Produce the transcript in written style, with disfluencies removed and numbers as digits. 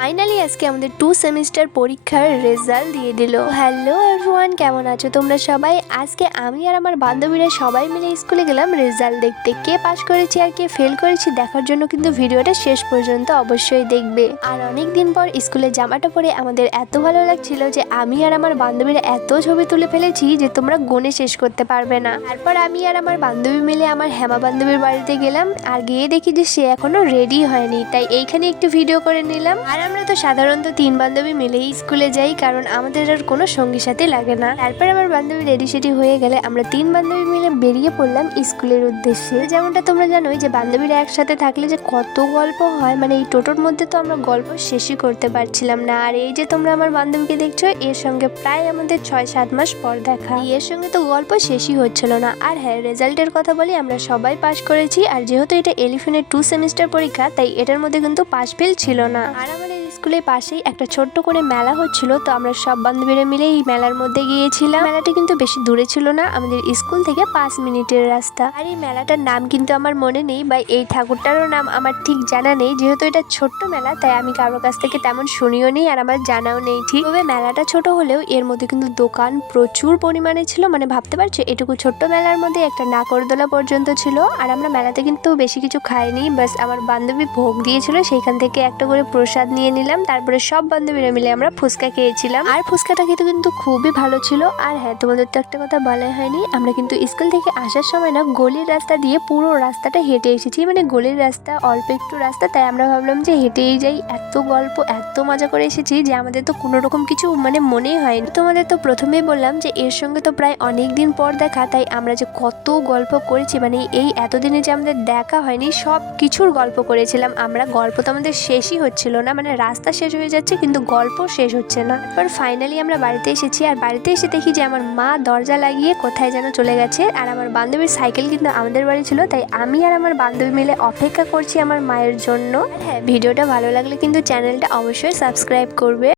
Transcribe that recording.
Finally আজকে আমাদের 2 semester পরীক্ষার রেজাল্ট দিয়ে দিল। হ্যালো এভরিওয়ান, কেমন আছো তোমরা সবাই? আজকে আমি আর আমার বান্ধবীরা সবাই মিলে স্কুলে গেলাম রেজাল্ট দেখতে। কে পাস করেছি আর কে ফেল করেছি দেখার জন্য কিন্তু ভিডিওটা শেষ পর্যন্ত অবশ্যই দেখবে। আর অনেক দিন পর স্কুলের জামাটা পরে আমাদের এত ভালো লাগছিল যে আমি আর আমার বান্ধবীরা এত ছবি তুলে ফেলেছি যে তোমরা গুণে শেষ করতে পারবে না। তারপর আমি আর আমার বান্ধবী মিলে আমার হেমা বান্ধবীর বাড়িতে গেলাম, আর গিয়ে দেখি যে সে এখনো রেডি হয়নি, তাই এইখানে একটু ভিডিও করে নিলাম। আর আমরা তো সাধারণত 3 বান্ধবী মিলেই স্কুলে যাই, কারণ আমাদের আর কোনো সঙ্গী সাথী লাগে না। তারপর আমার বান্ধবী রেডি সেডি হয়ে গেলে আমরা 3 বান্ধবী মিলে বেরিয়ে পড়লাম স্কুলের উদ্দেশ্যে। যেমনটা তোমরা জানোই যে বান্ধবীরা একসাথে থাকলে যে কত গল্প হয়, মানে এই টোটোর মধ্যে তো আমরা গল্প শেষই করতে পারছিলাম না। আর এই যে তোমরা আমার বান্ধবীকে দেখছো, এর সঙ্গে প্রায় আমাদের 6-7 মাস পর দেখা। এর সঙ্গে তো গল্প শেষই হচ্ছিল না। আর হ্যাঁ, রেজাল্টের কথা বলি, আমরা সবাই পাস করেছি। আর যেহেতু এটা এলিফেন্টের 2 সেমিস্টার পরীক্ষা, তাই এটার মধ্যে কিন্তু পাস ফেল ছিল না। আর আমাদের স্কুলের পাশেই একটা ছোট্ট করে মেলা হচ্ছিল, তো আমরা সব বান্ধবীরা মিলে এই মেলার মধ্যে গিয়েছিলাম। মেলাটা কিন্তু বেশি দূরে ছিল না, আমাদের স্কুল থেকে 5 মিনিটের রাস্তা। আর এই মেলাটার নাম কিন্তু আমার মনে নেই, বা এই ঠাকুরটারও নাম আমার ঠিক জানা নেই। যেহেতু এটা ছোট্ট মেলা, তাই আমি কারোর কাছ থেকে তেমন শুনিও নেই আর আমার জানাও নেই ঠিক। তবে মেলাটা ছোট হলেও এর মধ্যে কিন্তু দোকান প্রচুর পরিমাণে ছিল, মানে ভাবতে পারছো এটুকু ছোট্ট মেলার মধ্যে একটা নাকরদোলা পর্যন্ত ছিল। আর আমরা মেলাতে কিন্তু বেশি কিছু খাইনি, বাস আমার বান্ধবী ভোগ দিয়েছিল, সেইখান থেকে একটা করে প্রসাদ নিয়ে নিলাম। তারপরে সব বান্ধবীরা মিলে আমরা ফুচকা খেয়েছিলাম, আর ফুচকাটা খেতে কিন্তু খুবই ভালো ছিল। আর হ্যাঁ, তোমাদের তো একটা কথা বলাই হয়নি, আমরা কিন্তু স্কুল থেকে আসার সময় না গলির রাস্তা দিয়ে পুরো রাস্তাটা হেঁটে এসেছি। মানে গলির রাস্তা অল্প একটু রাস্তা, তাই আমরা ভাবলাম যে হেঁটেই যাই। এত গল্প এত মজা করে এসেছি যে আমাদের তো কোনো রকম কিছু মানে মনেই হয়নি। তোমাদের তো প্রথমেই বললাম যে এর সঙ্গে তো প্রায় অনেক দিন পর দেখা, তাই আমরা যে কত গল্প করেছি, মানে এই এতদিনে যে আমাদের দেখা হয়নি সব কিছুর গল্প করেছিলাম আমরা। গল্প তো আমাদের শেষই হচ্ছিল না, মানে রাস্তা শেষ হয়ে যাচ্ছে কিন্তু গল্প শেষ হচ্ছে না। তারপর ফাইনালি আমরা বাড়িতে এসেছি, আর বাড়িতে এসে দেখি যে আমার মা দরজা লাগিয়ে কোথায় যেন চলে গেছে। আর আমার বান্ধবীর সাইকেল কিন্তু আমাদের বাড়ি ছিল, তাই আমি আর আমার বান্ধবী মিলে অপেক্ষা করছি আমার মায়ের জন্য। হ্যাঁ, ভিডিওটা ভালো লাগলে কিন্তু চ্যানেলটা অবশ্যই সাবস্ক্রাইব করবে।